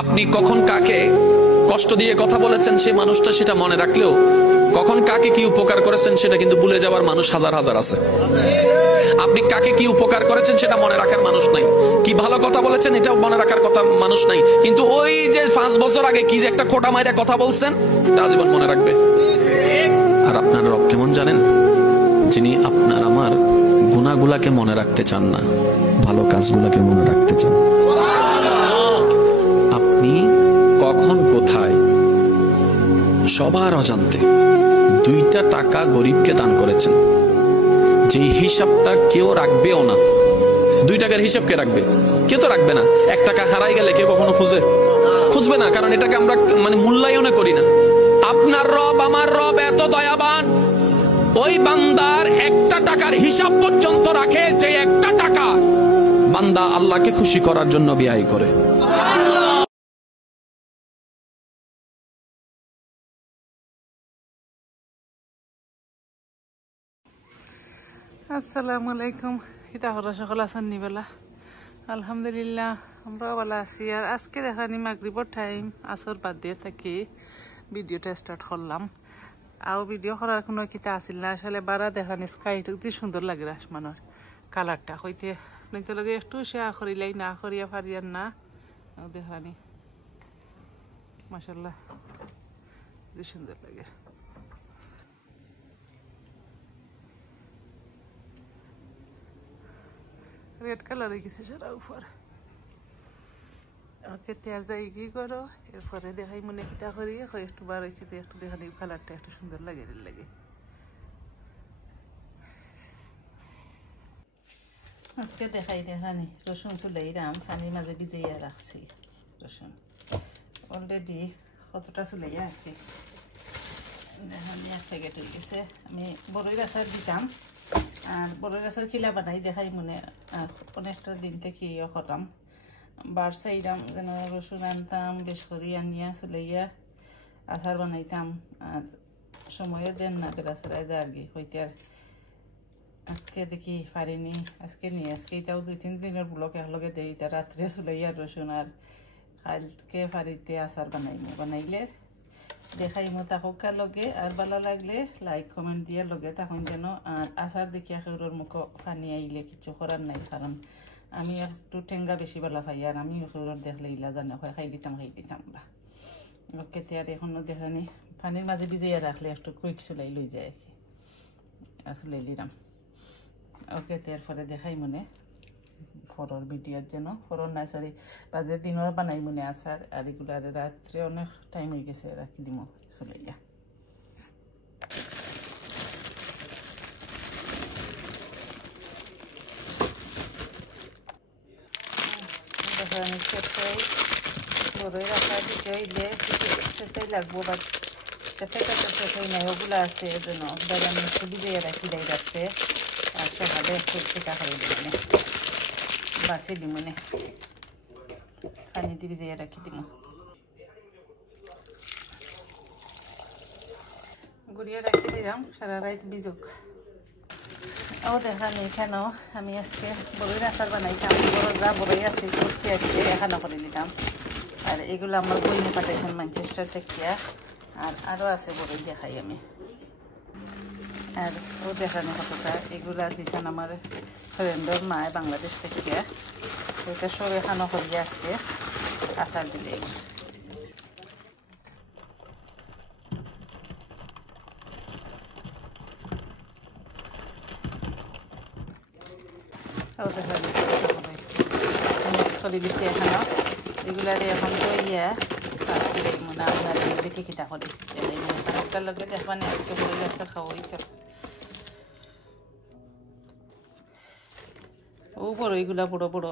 আপনি কখন কাকে কষ্ট দিয়ে কথা বলেছেন সেই মানুষটা সেটা মনে রাখলেও কখন কাকে কি উপকার করেছেন সেটা কিন্তু ভুলে যাওয়ার মানুষ হাজার হাজার আছে। আপনি কাকে কি উপকার করেছেন সেটা মনে রাখার মানুষ নাই, কি ভালো কথা বলেছেন এটাও মনে রাখার কথা মানুষ নাই, কিন্তু ওই যে 5 বছর আগে কি যে একটা খোটা মাইরা কথা বলছেন তা জীবন মনে রাখবে। আর আপনার রব কেমন জানেন? যিনি আপনার আমার গুনাহগুলাকে মনে রাখতে চান না, ভালো কাজগুলাকে মনে রাখতে চান। আপনি কখন কোথায় সবার অজান্তে 2টা টাকা গরিবকে দান করেছেন, যে হিসাবটা কেউ রাখবেও না। 2 টাকার হিসাব কে রাখবে? কেউ তো রাখবে না। 1 টাকা হারাই গেলে কেউ কখনো খুঁজবে না, কারণ এটাকে আমরা মূল্যায়ন করি না। আপনার রব আমার রব এত দয়াবান, ওই বান্দার 1টা টাকার হিসাব পর্যন্ত রাখে যে 1টা টাকা বান্দা আল্লাহকে খুশি করার জন্য ব্যয় করে। আসসালামু আলাইকুম। কিতা হরা সকল আছেন নিবেলা? আলহামদুলিল্লাহ আমরা ভালো আছি। আর আজকে দেখানি মাগরিবর টাইম আসর বাদ দিয়ে থাকি ভিডিওটা স্টার্ট করলাম। আর ভিডিও করার কোনো কিতা আসিল না আসলে, বারা দেখানি স্কাইটা যে সুন্দর লাগে আসমানের কালারটা হইতে আপনি তো লগে একটু শেয়ার করিলাই না করিয়া পারিয়ার না দেখানি মাশাআল্লাহ যে সুন্দর লাগে। রেড কালার হয়ে গেছে সারা উপর। ওকে তেয়ার যাই কি করো, এরপরে দেখাই মনে কিতা করি একটু বার হয়েছে তো একটু দেখানি কালারটা একটু সুন্দর লাগে লাগে। আজকে দেখানি রসুন চুলাইরাম পানির মাঝে ভিজাইয়া রাখছি। রসুন অলরেডি কতটা চুলাইয়া আসছি দেখানি 1 প্যাকেট হয়ে গেছে। আমি বড়ই আচার দিতাম, আর বড় গাছের খিলা বানাই দেখাই মনে অনেকটা দিন থেকে হতাম বার চাইলাম যেন রসুন আনতাম বেশ করে আনিয়া চুলাইয়া আচার বানাইতাম, আর সময়ও দেন না বেড়া চড়াই যা আর কি হইতে। আর আজকে দেখি পারিনি, আজকে এটাও 2-3 দিনের ব্লক একলগে দেই, এটা রাত্রে চুলাইয়া রসুন আর কালকে পারিতে আচার বানাইলে দেখাইমো তাহকার লগে। আর ভালো লাগলে লাইক কমেন্ট দিয়ে লগে তখন যেন। আর আচার দেখিয়া কেউর মুখ ফানি আইলে কিছু করার নাই, কারণ আমি একটু টেঙ্গা বেশি ভালো পাই, আর আমি কেউর দেখলে ইলা জানে খাই দিতাম বা কেতে। আর এখনো দেখানি পানির মাঝে ভিজাইয়া রাখলে একটু কুইক চুলাই লই যায় আর কি চুলাই লিলাম। ওকে তার পরে দেখাই মনে ফরর ভিডিওর যেন ফরর না সরি বাজে দিনও বানাই মনে আসার। আর এগুলো রাত্রে অনেক টাইম হয়ে গেছে রাখি দিব চলাইয়া। আমি সেটাই বড়ই রাখা দিতে হইলে সেটাই লাগবো, বাট সেটাই নাই ওগুলো আছে এজন্য আমি একটু ভিজিয়ে রাখি দেয় রাখতে। আর সকালে একটু টেকা করে দিবনে বাসে দিমনে পানি দিয়ে ভিজিয়ে রাখি দিব। গুড়িয়ে রাখি দিলাম সারা রাত ভিজুক। ও দেখানি এখানেও আমি আজকে বড়ই আচার বানাইতাম, বড়ই আছে করতে আজকে এখানে করে দিতাম। আর এগুলো আমার বইনে পাঠাইছেন ম্যানচেস্টার থেকে, আর আরও আছে বড়ই দেখাই আমি। আর ও দেখানো কতটা এগুলা দিয়েছেন আমার ফ্রেন্ডর মায় বাংলাদেশ থেকে, ওইটা সব এখানো করিয়ে আজকে আচার দিলে। মিক্স করে দিছি এখানো এগুলারে এখন তো মনে আপনার দেখে কিতা করি তার লগে দেখবানি আজকে বড়ই আচার খাওয়াই তো। ও বড়ইগুলা বড় বড়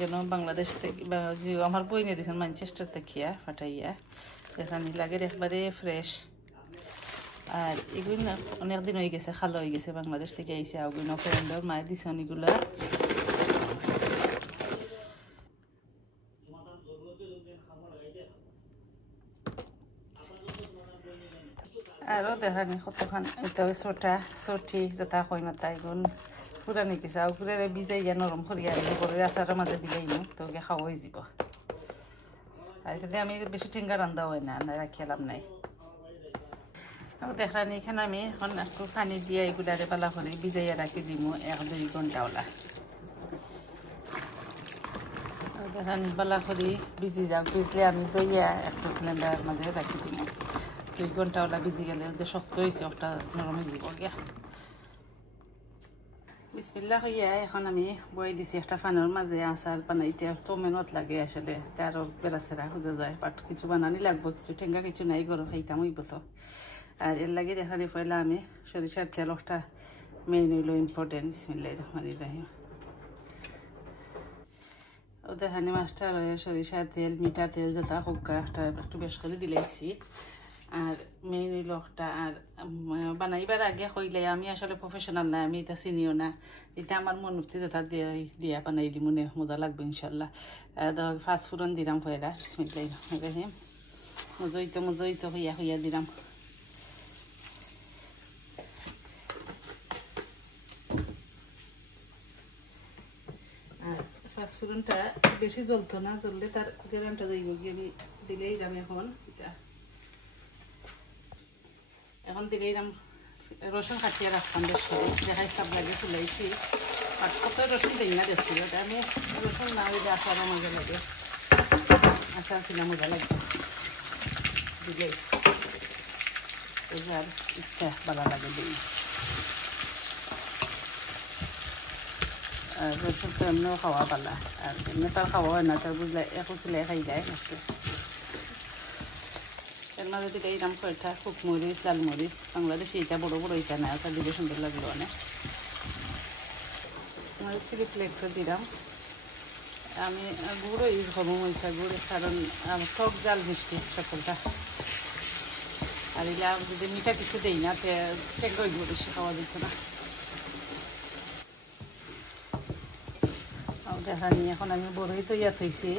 যেন বাংলাদেশ থেকে আমার বই নিয়ে দিয়েছেন ম্যানচেস্টার থেকে পাঠাইয়া দেখানি লাগে একবারে ফ্রেশ। আর এগুলো অনেকদিন হয়ে গেছে খালো হয়ে গেছে, বাংলাদেশ থেকে আইসে আগুন ফ্রেন্ডর মায়ের দিছেন এগুলা। আরও দেখানি কতখান এটা ছোটা চটি যেটা কই মাতা এগুন পুরানি কিছু আর ঘুরে ভিজাইয়া নরম করিয়া বড়ই আচারের মাঝে দিলেই তো খাওয়াই যাব। আর কিন্তু আমি বেশি ঠেঙ্গা রান্ধা হয় না, খেলাম নাই। দেখলানি এখানে আমি এখন একটু পানি দিয়ে এগুলারে পালা করে ভিজাইয়া রাখি দিব 1-2 ঘন্টা ওলা। দেখানি পালা করে ভিজি যাক, ভিজলে আমি দইয়া একটু ব্লেন্ডার মাঝে রাখি দিব। 2 ঘন্টা ওলা ভিজি গেলে যে শক্ত হয়েছে ওটা নরম হয়ে যাব গিয়া। বিসমিল্লাহ হইয়া এখন আমি বই দিছি একটা ফানের মাঝে আচার বানাইতে তো মেহনত লাগে আসলে, তার বেড়াচেরা খুঁজে যায়, বাট কিছু বানানি লাগবো, কিছু ঠেঙ্গা কিছু নাই গরম খাইতাম হইব তো। আর এর লাগে দেখানি পয়লা আমি সরিষার তেল একটা মেইন হইল ইম্পর্টেন্ট। বিসমিল্লাহির রহমানির রহিম। ও দেখানি মাছটা রয়ে সরিষার তেল, মিঠা তেল যেটা হোকা একটা একটু বেশ করে দিলাইছি। আর মেইন হইল একটা, আর বানাইবার আগে হইলে আমি আসলে প্রফেশনাল না, আমি এটা চিনিও না, এটা আমার মন উঠতে যেটা দিয়া বানাইলি মনে মজা লাগবে ইনশাল্লাহ। ফাস্ট ফুরন দিলাম পয়লা, বিসমিল্লাহির রহমানির রহিম। মজইতো হইয়া হইয়া দিলাম। ফাস্টফুডনটা বেশি জ্বলতো না, জ্বললে তার গ্যারান্টা যাইব গিয়ে আমি দিলেই দাম। এখন দিলেই দাম রসুন কাটিয়ে রাখতাম বেশ করে, দেখাই সব লাগে চুলাইছি। আর কত রসুন দিই না দেখছি, আমি রসুন না হইলে আচারও মজা লাগে, আচার কিনা মজা লাগে দিলেই আর ইচ্ছা ভালো লাগে দিই। আর রসুন তো এমনিও খাওয়া পালা, আর এমনি তার খাওয়া হয় না, তার বুঝলে একো সিলাই খাই যায় নষ্ট। এর মাঝে দিলে এইরকম কয়টা শুকমরিচ, লালমরিচ, বাংলাদেশে এটা বড় বড় এটা না, ওটা দিলে সুন্দর লাগলো অনেক। আমার চিলি ফ্লেক্সও দিলাম। আমি গুঁড়ো ইউজ করবো মরিচা গুঁড়ো, কারণ টক জাল মিষ্টি সকলটা। আর এগুলা যদি মিঠা কিছু দেই না টেঙ্গা হইব, বেশি খাওয়া যেত না। দেখানি এখন আমি বড়ই তৈয়া থইছি,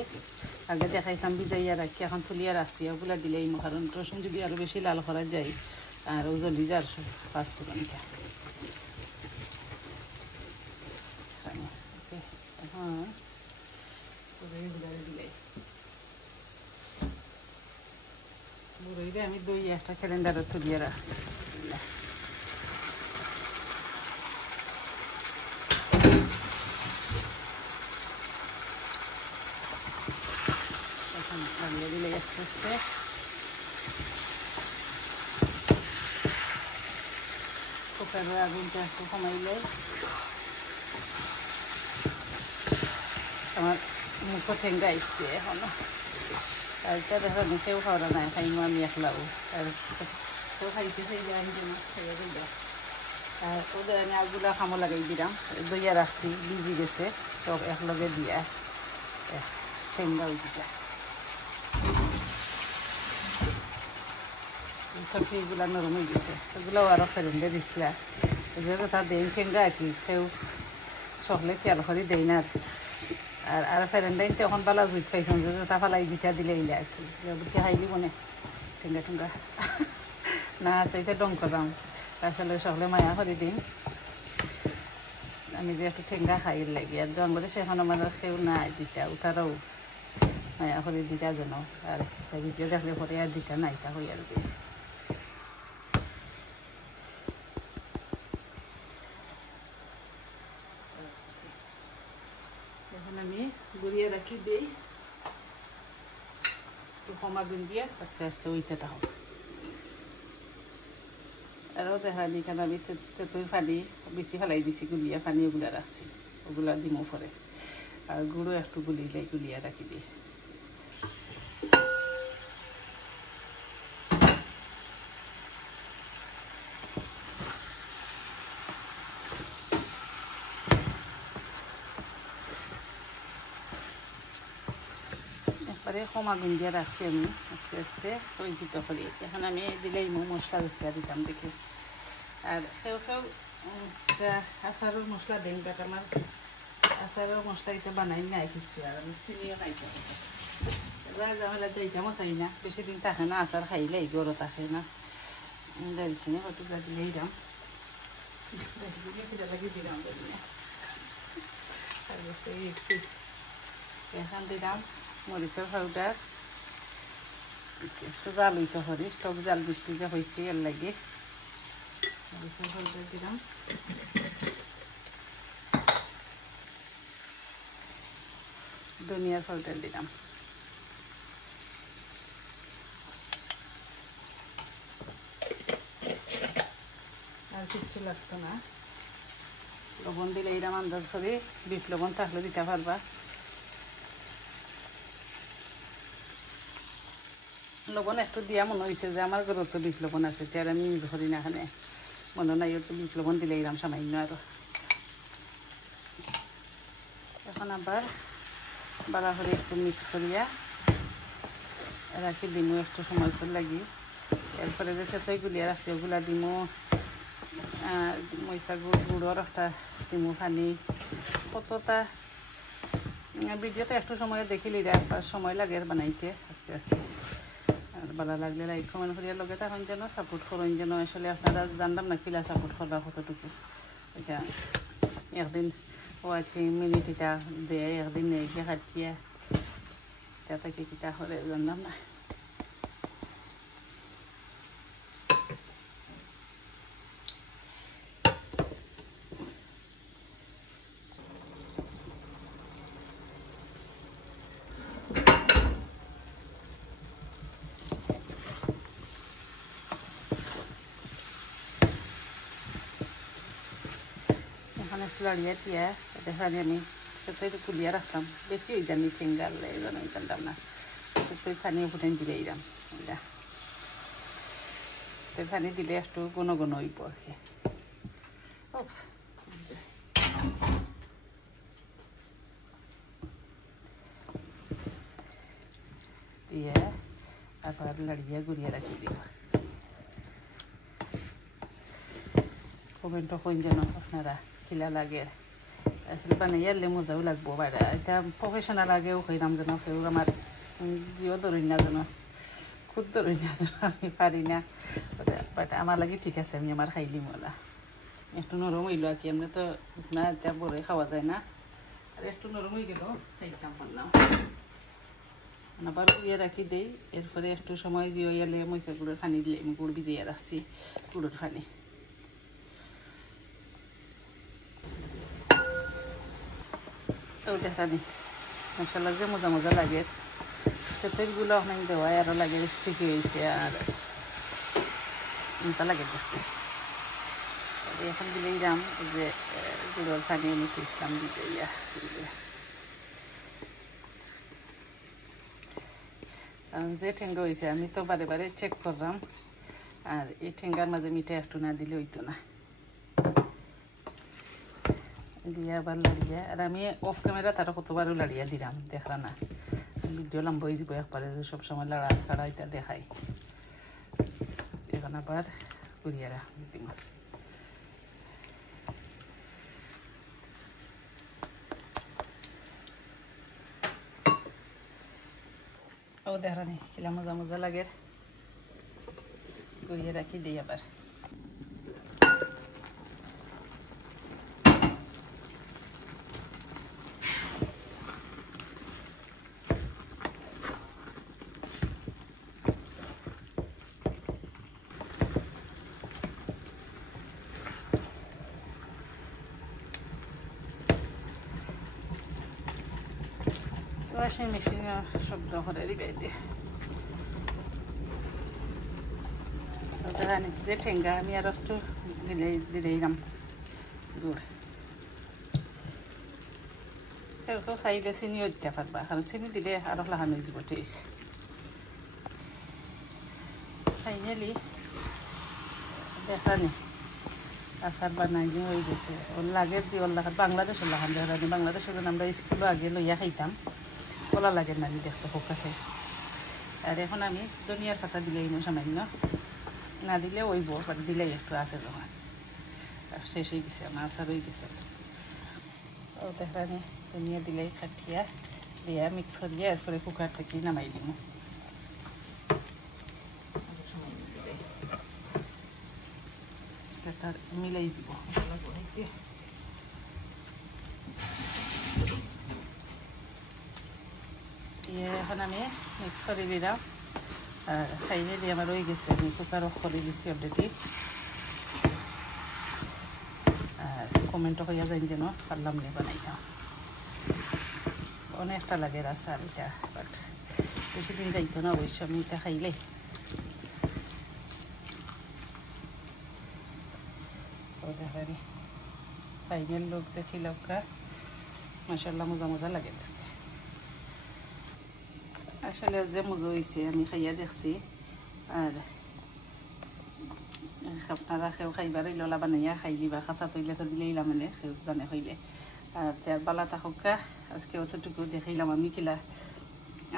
আগে দেখাইছিলাম ভিজাইয়া রাখি, এখন তুলিয়া রাখছি। ওগুলা দিলেই কারণ রসুন যদি আরো বেশি লাল করা যায় আর ও জলদি যার পাঁচফোড়নটা। এখন বড়ইরে আমি দই একটা ক্যালেন্ডারে তুলিয়া রাখছি। লাগিয়ে দিলে আস্তে আস্তে কুকারের আগুনটা একটু কমাইলে আমার মুখ ঠেঙ্গা ইচ্ছে এখনো। আর এটা দেখা মুখেও খাওয়া নাই, খাইমো আমি একলাও, আর কেউ খাইতে চাইলে আমি খাইয়া দিল। আর ওদের আমি আগুলা খামো লাগাই দিলাম, দইয়া রাখছি, ভিজি গেছে, সব একলগে দিয়া ঠেঙ্গা ওই দিলা। সবজি এগুলা নরম হয়ে গেছে, এগুলাও আরো ফেরেন্ডে দিছিলা, এগুলো তার দেন ঠেঙ্গা কি সেও সকলে তেল করে দেয় না। আর ফেরেন্ডাইন তখন পালা জুইত খাইছেন যে তা ফালাই দিতা দিলে ইলে আর কি বুঝে খাইলি মনে ঠেঙ্গা ঠেঙ্গা না আছে এটা ডং করাম। আসলে সকলে মায়া করে দিন, আমি যে একটু ঠেঙ্গা খাই লাগে। আর বাংলাদেশে এখন আমার কেউ নাই দিতা, উঠারাও মায়া করে দিতা যেন, আর ভিডিও দেখলে পরে আর দিতা নাই তা হই আর কি। এখন আমি গুড়িয়ে রাখি দিই, একটু কমা গুণ দিয়ে আস্তে আস্তে উইতে থাকুন। আরও দেখানি কেন আমি তেঁতুল পানি বেশি ফেলাই দিছি, গুলিয়া পানি ওগুলা রাখছি, ওগুলা দিমও পরে। আর গুঁড়ো একটু গুলিলে গুলিয়া রাখি দিই। একবারে কমা গুণ দিয়ে রাখছি আমি, আস্তে আস্তে পরিচিত করি। এখন আমি দিলেই মশলা দিতাম দেখি। আর সেও আচারের মশলা দিন, বাট আমার আচারের মশলা এটা বানাই নাই কিছু, আর আমি চিনিও খাইতে ঝামেলা দিতামও চাই না, বেশি দিন থাকে না আচার খাইলে গরো থাকে না। দালচিনি কতগুলা দিলেই দাম, লাগি দিলাম এখন দিলাম মরিচের পাউডার, একটু জাল হইতে হরি টক জাল মিষ্টি যে হয়েছে এর লাগে মরিচের পাউডার দিলাম ধনিয়ার পাউডার দিলাম আর কিচ্ছু লাগতো না লবণ দিলে এইরকম আন্দাজ করে বিট লবণ থাকলে দিতে পারবা লবণ একটু দিয়া মনে হয়েছে যে আমার ঘরে তো বিট লবণ আছে তার আমি ইউজ করি না এখানে মনে নাই একটু বিট লবণ দিলে এইরকম সামান্য আর এখন আবার বাড়া করে একটু মিক্স করিয়া রাখি দিমু একটু সময় করে লাগি এরপরে যে তেতই গুলিয়া রাখছি ওগুলা দিমু মইচা গুড়র একটা দিমু পানি কতটা ভিডিওতে একটু সময় দেখিলি সময় লাগে বানাইতে আস্তে আস্তে আর ভালো লাগলে লাইক কমেন্ট করিয়া লগে তখন যেন সাপোর্ট করেন যেন আসলে আপনারা জানলাম না কিলা সাপোর্ট করবা কতটুকু এটা একদিন ওয়াচিং মিনিট এটা দেয় একদিন নেইকে কাটিয়া তাতে কি কিতা করে জানলাম না একটু লাড়িয়ে টিয়া দেখানি আমি সেটাই একটু কুলিয়া রাখতাম বেশি ওই জানি ঠেঙ্গাল এই জন্য জানতাম না একটু পানি ফুটেন দিলে এইরাম পানি দিলে একটু ঘন ঘন হইব আর কি দিয়ে আবার লাড়িয়ে গুড়িয়ে রাখি দিব কমেন্টও কইন যেন আপনারা কিলা লাগে আসলে বানাইয়া এলে মজাও লাগবো বাইরে এটা প্রফেশনাল আগেও হইলাম যেন কেউ আমার জিও ধরি না যেন খুদ ধরি না যেন আমি পারি না বাট আমার লাগে ঠিক আছে আমি আমার খাইলি মলা একটু নরম হইলো আর কি এমনি তো না এটা বড় খাওয়া যায় না আর একটু নরম হয়ে গেল খাইতাম পারলাম আবার ইয়ে রাখি দেই এরপরে একটু সময় জিও এলে মইচা গুড়ের পানি দিলে আমি গুড় ভিজিয়ে রাখছি গুড়ের পানি তো দেখানি মশলা যে মজা মজা লাগে তেতইগুলো অনেক দেওয়ায় আরও লাগে স্টিকি হয়েছে আর মজা লাগে দেখতে এখন দিলেই দাম যে গুড়ের পানি আমি ইসলাম দিতে কারণ যে ঠেঙ্গা হয়েছে আমি তো বারে বারে চেক করলাম আর এই ঠেঙ্গার মাঝে মিঠা একটু না দিলে হইতো না দিয়ে আবার লাড়িয়ে আর আমি অফ ক্যামেরা তারা কতবারও লাড়িয়ে দিলাম দেখা না ভিডিও লম্বা হয়ে যাব একবারে যে সবসময় লাড়া ছাড়া এটা দেখাই এখন আবার ঘুরিয়ে দিম ও দেখা নেই কিলা মজা মজা লাগে ঘুরিয়ে রাখি দিই আবার ওয়াশিং মেশিনে শব্দ করে দিবে দিয়ে যে ঠেঙ্গা আমি আর একটু দিলেইলাম গুড় এরকম চাইলে চিনিও দিতে পারবা কারণ চিনি দিলে আরো লাগানো যাব টেস্ট ফাইনালি দেখানি আচার বানাই দিয়ে হয়ে গেছে ওর লাগে যে ওর লাগাত বাংলাদেশের লাগান দেখানি বাংলাদেশে যেন আমরা স্কুলে আগে লইয়া খাইতাম ওলা লাগে না দেখতে হোক আছে আর এখন আমি ধনিয়ার পাতা দিলেই সামান্য না দিলে ওইব দিলেই একটু আছে যখন শেষ হয়ে গেছে আমার আচার হয়ে গেছে ও দেখানি ধনিয়া দিলেই কাটিয়া দিয়া মিক্স করিয়া এরপরে কুকার থেকে নামাই দিব তার মিলাই যাব এখন আমি মিক্স করে দিলাম আর খাইয়ে দিয়ে আমার রয়ে গেছে, আমি কুকারও করে দিছি অলরেডি। আর কমেন্টও হইয়া যাই যেন পারলাম নিয়ে বানাইতাম। অনেকটা লাগে আচার এটা, বাট বেশি দিন যাইতো না অবশ্য আমি এটা খাইলে। দেখানি ফাইনাল লোক দেখি লোকটা মাশাআল্লাহ মজা মজা লাগে দেখতে। আসলে যে মজা হয়েছে আমি খাইয়া দেখছি। আর আপনারা সেও খাইবার ললা বানাইয়া খাই দিবা, খাঁচা তৈলে তো দিলেই মানে সেও জানে হইলে। আর তার বালা থাকা আজকে অতটুকু দেখাইলাম আমি কিলা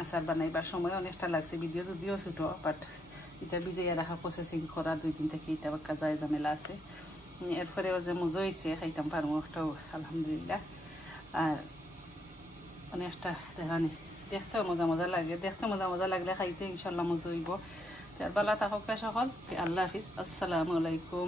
আচার বানাইবার সময় অনেকটা লাগছে, ভিডিও যদিও ছোট, বাট এটা ভিজাইয়া রাখা প্রসেসিং করা 2 দিন থেকে এটা বাক্কা যায় ঝামেলা আছে। এরপরেও যে মজা হয়েছে খাইতাম পারবো ওটাও আলহামদুলিল্লাহ। আর অনেকটা দেখানি দেখতেও মজা মজা লাগে, দেখতে মজা মজা লাগলে খাইতে ইনশাল্লাহ মজা হইব। তার বালা থাকা সকল, আল্লাহ হাফিজ, আসসালামু আলাইকুম।